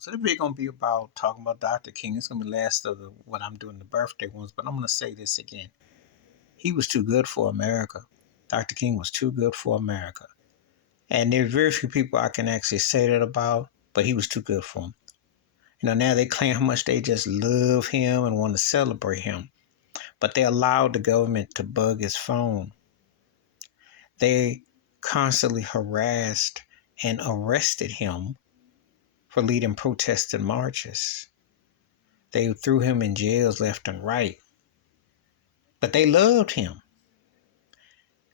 So the video gonna be about talking about Dr. King. It's gonna be the last of what I'm doing the birthday ones, but I'm gonna say this again. He was too good for America. Dr. King was too good for America. And there's very few people I can actually say that about, but he was too good for them. Now they claim how much they just love him and want to celebrate him, but they allowed the government to bug his phone. They constantly harassed and arrested him for leading protests and marches. They threw him in jails left and right. But they loved him.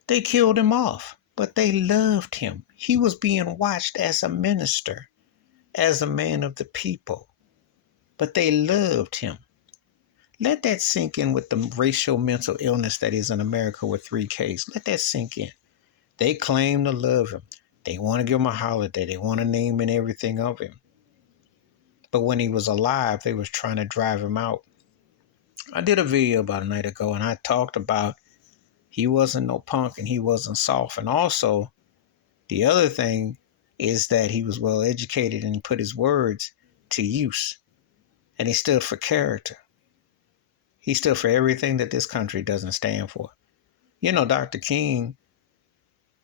They killed him off, but they loved him. He was being watched as a minister, as a man of the people, but they loved him. Let that sink in with the racial mental illness that is in America with 3Ks. Let that sink in. They claim to love him. They want to give him a holiday. They want to name and everything of him. But when he was alive, they was trying to drive him out. I did a video about a night ago, and I talked about he wasn't no punk and he wasn't soft. And also, the other thing is that he was well educated and put his words to use. And he stood for character. He stood for everything that this country doesn't stand for. Dr. King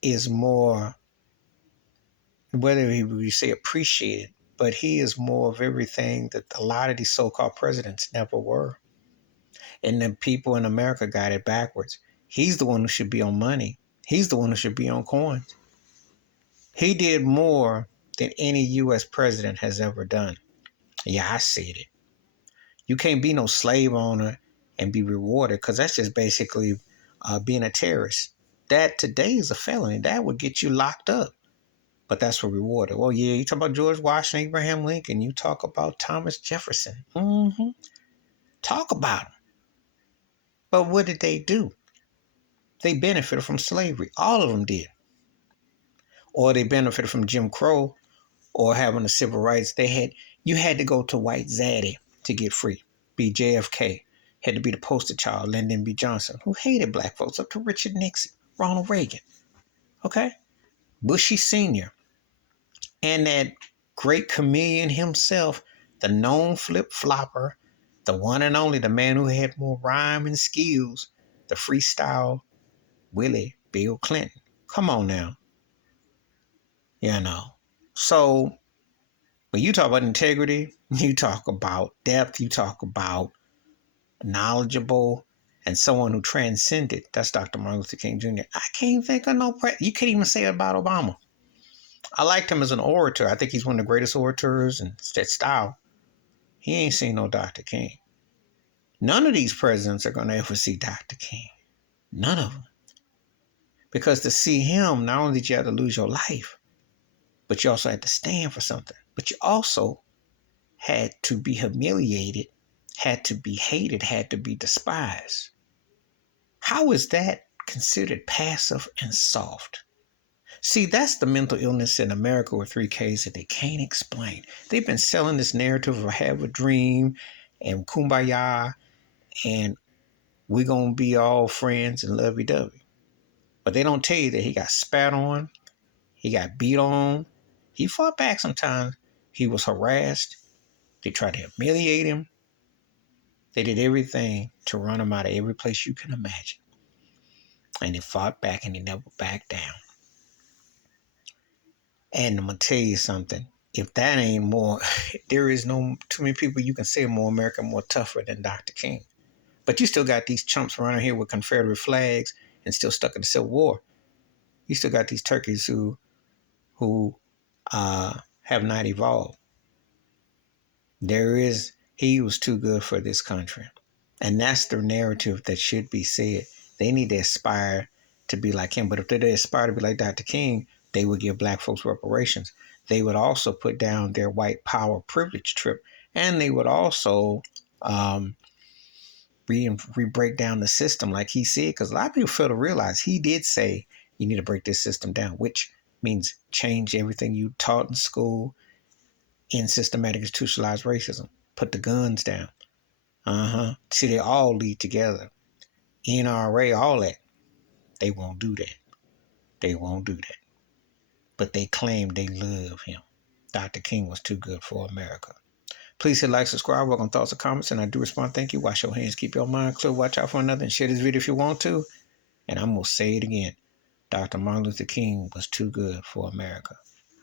is more, whether we say appreciated, but he is more of everything that a lot of these so-called presidents never were. And the people in America got it backwards. He's the one who should be on money. He's the one who should be on coins. He did more than any U.S. president has ever done. Yeah, I said it. You can't be no slave owner and be rewarded, because that's just basically being a terrorist. That today is a felony. That would get you locked up. But that's for rewarded. Well, yeah, you talk about George Washington, Abraham Lincoln. You talk about Thomas Jefferson. Talk about them. But what did they do? They benefited from slavery. All of them did. Or they benefited from Jim Crow or having the civil rights. You had to go to White Zaddy to get free. Be JFK. Had to be the poster child, Lyndon B. Johnson, who hated black folks, up to Richard Nixon, Ronald Reagan. Okay? Bushy Sr. And that great comedian himself, the known flip-flopper, the one and only, the man who had more rhyme and skills, the freestyle Willie Bill Clinton. Come on now. So when you talk about integrity, you talk about depth, you talk about knowledgeable, and someone who transcended. That's Dr. Martin Luther King Jr. I can't think of no you can't even say it about Obama. I liked him as an orator. I think he's one of the greatest orators in that style. He ain't seen no Dr. King. None of these presidents are going to ever see Dr. King. None of them. Because to see him, not only did you have to lose your life, but you also had to stand for something. But you also had to be humiliated, had to be hated, had to be despised. How is that considered passive and soft? See, that's the mental illness in America with 3Ks that they can't explain. They've been selling this narrative of have a dream and kumbaya and we're going to be all friends and lovey-dovey. But they don't tell you that he got spat on, he got beat on, he fought back sometimes, he was harassed, they tried to humiliate him, they did everything to run him out of every place you can imagine. And he fought back and he never backed down. And I'm going to tell you something. If that ain't more, there is no too many people you can say more American, more tougher than Dr. King. But you still got these chumps running here with Confederate flags and still stuck in the Civil War. You still got these turkeys who have not evolved. He was too good for this country. And that's the narrative that should be said. They need to aspire to be like him. But if they aspire to be like Dr. King, they would give black folks reparations. They would also put down their white power privilege trip. And they would also re-break down the system like he said. Because a lot of people fail to realize he did say you need to break this system down, which means change everything you taught in school in systematic institutionalized racism. Put the guns down. See, they all lead together. NRA, all that. They won't do that. They won't do that. But they claim they love him. Dr. King was too good for America. Please hit like, subscribe, welcome thoughts or comments, and I do respond. Thank you. Wash your hands, keep your mind clear, watch out for another, and share this video if you want to. And I'm going to say it again. Dr. Martin Luther King was too good for America.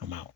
I'm out.